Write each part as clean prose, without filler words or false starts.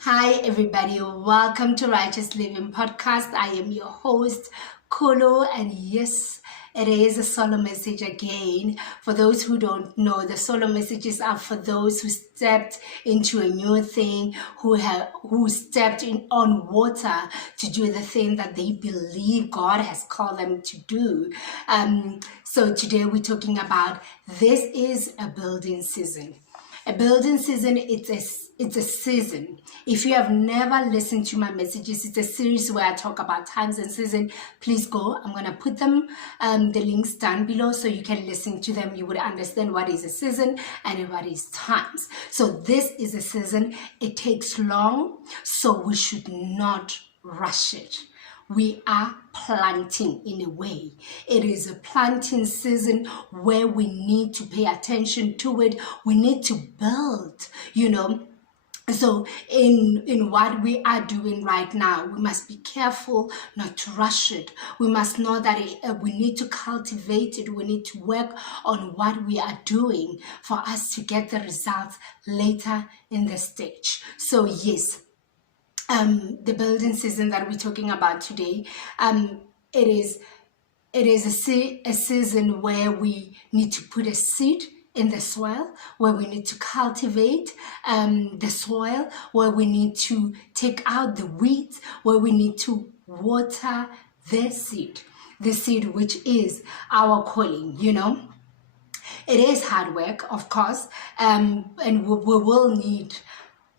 Hi, everybody. Welcome to Righteous Living Podcast. I am your host, Kolo, and yes, it is a solo message again. For those who don't know, the solo messages are for those who stepped into a new thing, who stepped in on water to do the thing that they believe God has called them to do. So today we're talking about this is a building season. A building season, it's a season. If you have never listened to my messages, it's a series where I talk about times and season. Please go. I'm going to put them, the links down below so you can listen to them. You would understand what is a season and what is times. So this is a season. It takes long, so we should not rush it. We are planting in a way. It is a planting season where we need to pay attention to it. We need to build, So in what we are doing right now, we must be careful not to rush it. We must know that we need to cultivate it. We need to work on what we are doing for us to get the results later in the stage. So yes, the building season that we're talking about today, it is a season where we need to put a seed in the soil, where we need to cultivate the soil, where we need to take out the weeds, where we need to water the seed which is our calling. It is hard work, of course, and we will need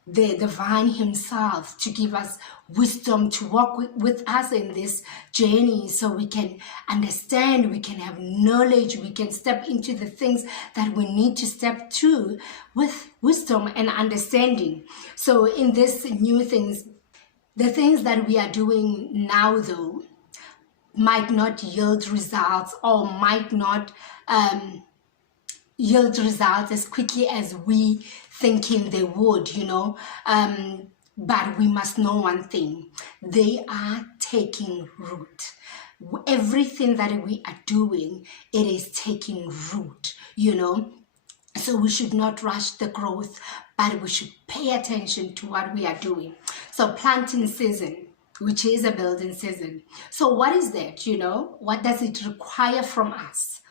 the divine himself to give us wisdom to walk with us in this journey so we can understand, we can have knowledge, we can step into the things that we need to step to with wisdom and understanding. So in this new things, the things that we are doing now though might not yield results or might not yield results as quickly as we thinking they would, but we must know one thing: they are taking root. Everything that we are doing, it is taking root, So we should not rush the growth, but we should pay attention to what we are doing. So planting season, which is a building season. So what is that, What does it require from us?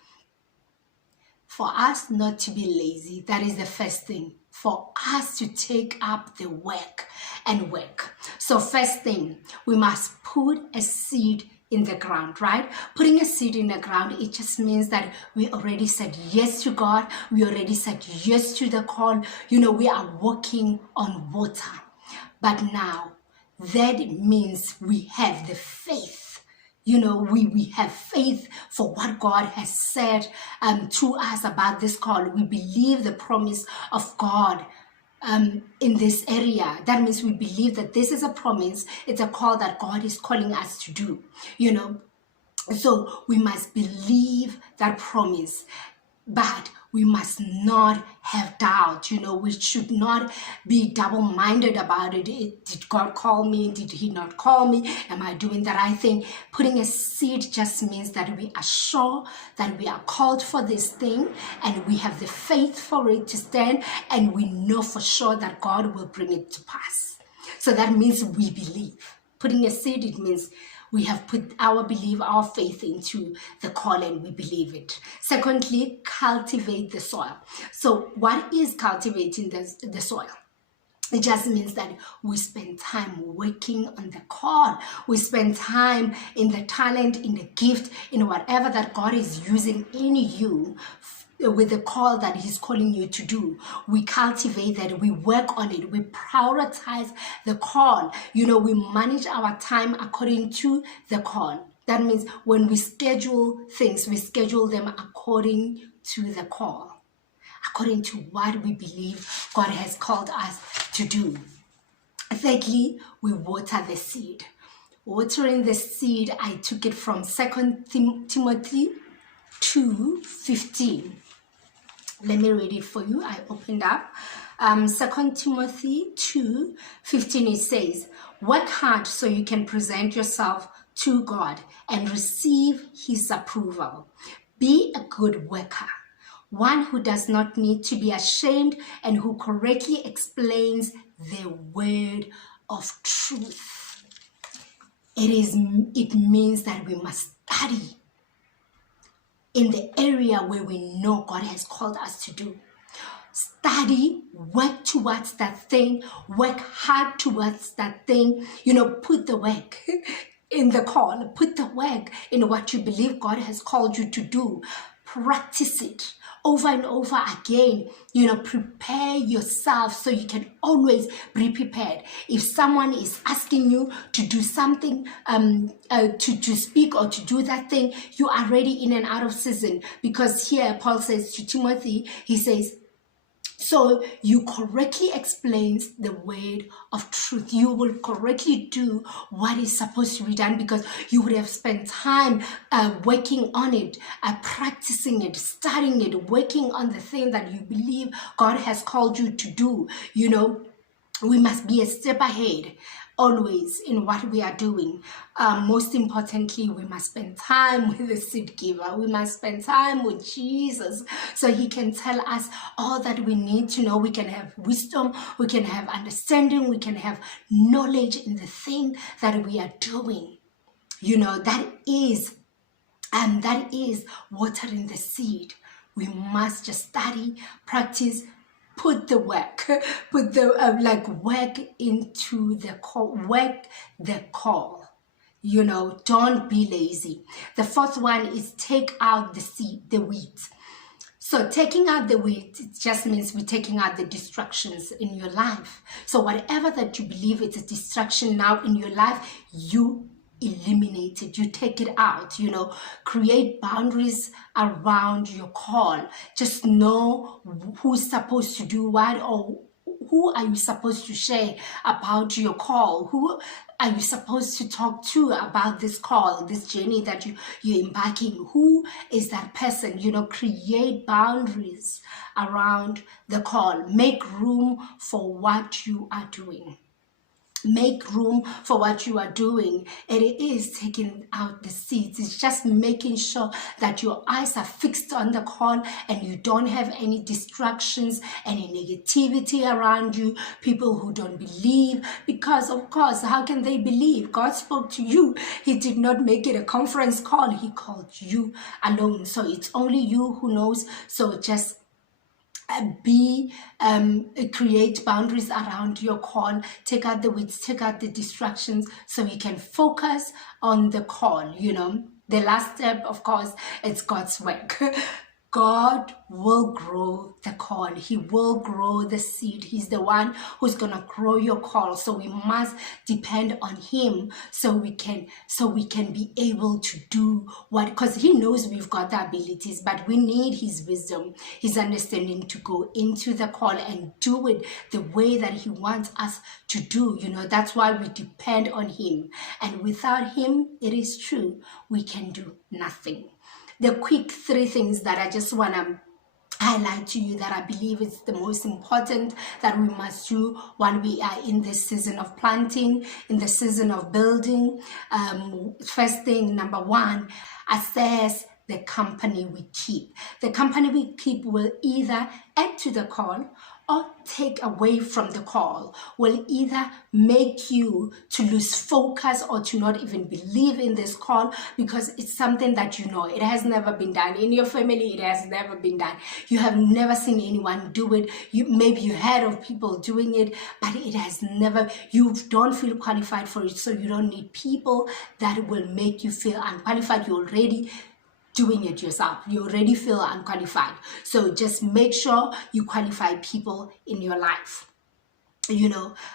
For us not to be lazy, that is the first thing. For us to take up the work and work. So first thing, we must put a seed in the ground, right? Putting a seed in the ground, it just means that we already said yes to God. We already said yes to the call. We are walking on water. But now, that means we have the faith. We have faith for what God has said to us about this call. We believe the promise of God in this area. That means we believe that this is a promise. It's a call that God is calling us to do, So we must believe that promise. But we must not have doubt, we should not be double-minded about it. Did God call me? Did he not call me? Am I doing the right thing? Putting a seed just means that we are sure that we are called for this thing and we have the faith for it to stand, and we know for sure that God will bring it to pass. So that means we believe. Putting a seed, it means we have put our belief, our faith into the call, and we believe it. Secondly, cultivate the soil. So what is cultivating the soil? It just means that we spend time working on the call. We spend time in the talent, in the gift, in whatever that God is using in you with the call that he's calling you to do. We cultivate that, we work on it, we prioritize the call. We manage our time according to the call. That means when we schedule things, we schedule them according to the call, according to what we believe God has called us to do. Thirdly, we water the seed. Watering the seed, I took it from 2 Timothy 2:15. Let me read it for you. I opened up 2 Timothy 2:15. It says, work hard so you can present yourself to God and receive his approval. Be a good worker, one who does not need to be ashamed and who correctly explains the word of truth. It means that we must study in the area where we know God has called us to do. Study, work towards that thing, work hard towards that thing, put the work in the call, put the work in what you believe God has called you to do. Practice it over and over again. Prepare yourself so you can always be prepared. If someone is asking you to do something, to speak or to do that thing, you are ready in and out of season. Because here Paul says to Timothy, he says, so you correctly explain the word of truth. You will correctly do what is supposed to be done because you would have spent time working on it, practicing it, studying it, working on the thing that you believe God has called you to do. We must be a step ahead always in what we are doing. Most importantly, we must spend time with the seed giver. We must spend time with Jesus so he can tell us all that we need to know. We can have wisdom, we can have understanding, we can have knowledge in the thing that we are doing. That is watering the seed. We must just study, practice, put the work, work into the call, work the call. Don't be lazy. The fourth one is take out the weeds. So taking out the weeds, it just means we're taking out the distractions in your life. So whatever that you believe is a distraction now in your life, you eliminate it, you take it out. Create boundaries around your call. Just know who's supposed to do what, or who are you supposed to share about your call, who are you supposed to talk to about this call, this journey that you're embarking. Who is that person? Create boundaries around the call. Make room for what you are doing. Make room for what you are doing. It is taking out the seeds. It's just making sure that your eyes are fixed on the call and you don't have any distractions, any negativity around you, people who don't believe. Because of course, how can they believe? God spoke to you. He did not make it a conference call. He called you alone. So it's only you who knows. So just create boundaries around your call. Take out the weeds, take out the distractions so you can focus on the call. The last step, of course, it's God's work. God will grow the call. He will grow the seed. He's the one who's going to grow your call. So we must depend on him so we can be able to do what, because he knows we've got the abilities, but we need his wisdom, his understanding to go into the call and do it the way that he wants us to do. That's why we depend on him. And without him, it is true, we can do nothing. The quick 3 things that I just want to highlight to you that I believe is the most important that we must do while we are in this season of planting, in the season of building. First thing, number 1, assess the company we keep. The company we keep will either add to the call or take away from the call, will either make you to lose focus or to not even believe in this call because it's something that it has never been done. In your family, it has never been done. You have never seen anyone do it. Maybe you heard of people doing it, but it has never, you don't feel qualified for it, so you don't need people that will make you feel unqualified. You're already doing it yourself. You already feel unqualified. So just make sure you qualify people in your life.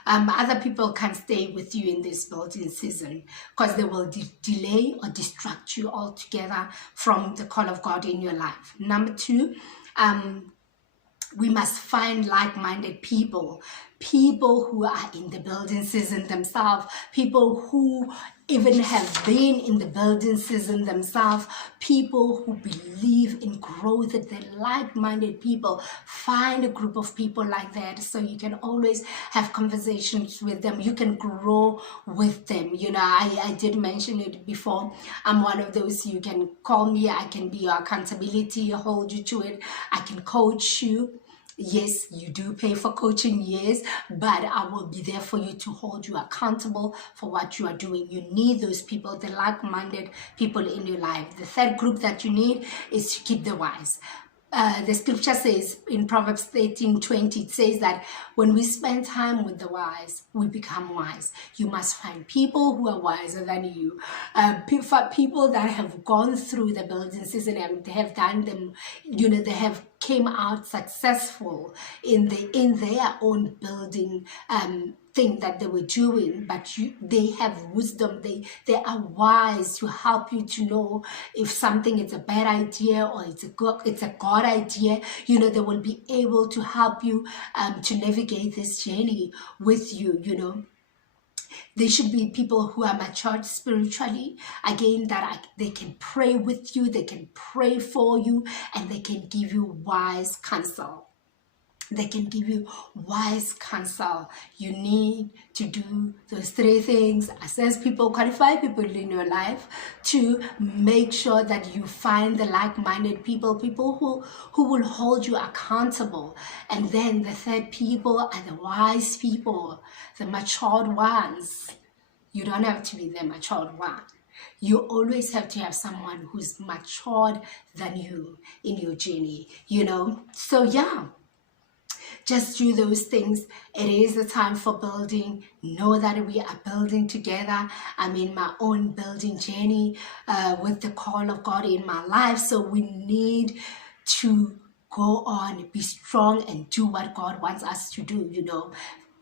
Other people can stay with you in this building season because they will delay or distract you altogether from the call of God in your life. Number 2, we must find like-minded people who are in the building season themselves, people who even have been in the building season themselves, people who believe in growth, they're like-minded people. Find a group of people like that so you can always have conversations with them. You can grow with them. I did mention it before. I'm one of those. You can call me. I can be your accountability, hold you to it. I can coach you. Yes, you do pay for coaching, yes, but I will be there for you to hold you accountable for what you are doing. You need those people, the like-minded people in your life. The third group that you need is to keep the wise. The scripture says in Proverbs 13:20, it says that when we spend time with the wise, we become wise. You must find people who are wiser than you. People that have gone through the building season and they have done them, they have came out successful in their own building thing that they were doing, but they have wisdom. They are wise to help you to know if something is a bad idea or it's a God idea. They will be able to help you to navigate this journey with you. They should be people who are matured spiritually. Again, they can pray with you, they can pray for you, and they can give you wise counsel. They can give you wise counsel. You need to do those three things: assess people, qualify people in your life, to make sure that you find the like-minded people who will hold you accountable. And then the third people are the wise people, the matured ones. You don't have to be the matured one. You always have to have someone who's matured than you in your journey, So yeah, just do those things. It is a time for building. Know that we are building together. I'm in my own building journey with the call of God in my life. So we need to go on, be strong, and do what God wants us to do,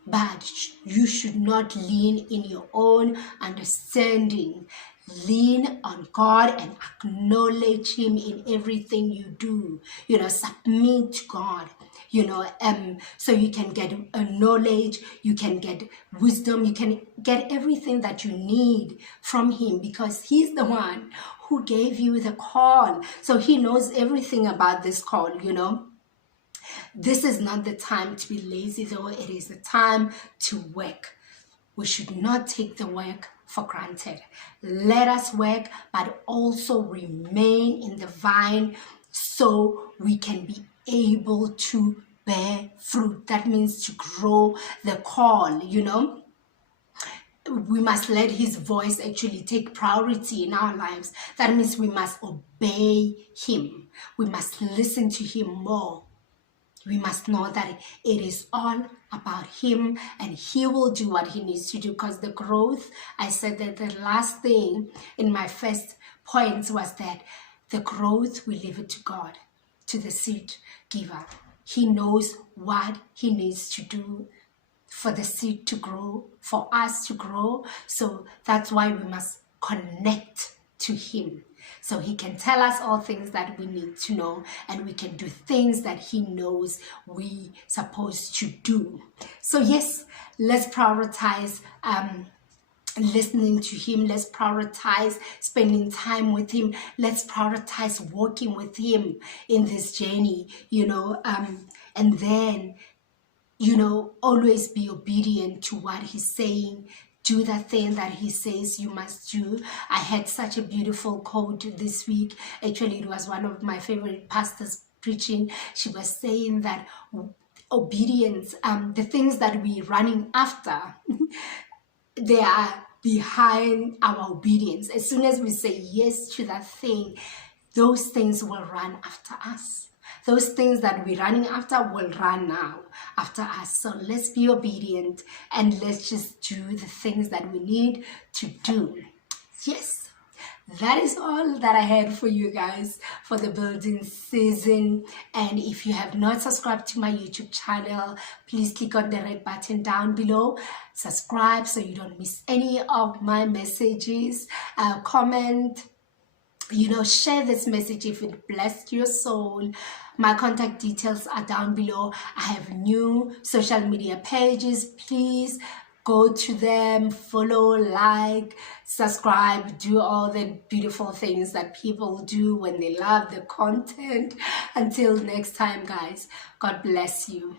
But you should not lean in your own understanding. Lean on God and acknowledge Him in everything you do. Submit to God. So you can get knowledge, you can get wisdom, you can get everything that you need from Him, because He's the one who gave you the call. So He knows everything about this call, This is not the time to be lazy, though. It is the time to work. We should not take the work for granted. Let us work, but also remain in the vine so we can be able to bear fruit. That means to grow the call, We must let His voice actually take priority in our lives. That means we must obey Him. We must listen to Him more. We must know that it is all about Him, and He will do what He needs to do, because the growth, I said that the last thing in my first point was that the growth, we leave it to God, to the seed giver. He knows what He needs to do for the seed to grow, for us to grow. So that's why we must connect to Him, so He can tell us all things that we need to know, and we can do things that He knows we supposed to do. So yes, let's prioritize listening to Him. Let's prioritize spending time with Him. Let's prioritize walking with Him in this journey, and then always be obedient to what He's saying. Do that thing that He says you must do. I had such a beautiful quote this week. Actually, it was one of my favorite pastors preaching. She was saying that obedience, the things that we're running after, they are behind our obedience. As soon as we say yes to that thing, those things will run after us. Those things that we're running after will run now after us. So let's be obedient, and let's just do the things that we need to do. Yes, that is all that I had for you guys for the building season. And if you have not subscribed to my YouTube channel, please click on the red button down below. Subscribe so you don't miss any of my messages. Comment, share this message if it blessed your soul. My contact details are down below. I have new social media pages. Please go to them, follow, like, subscribe, do all the beautiful things that people do when they love the content. Until next time, guys, God bless you.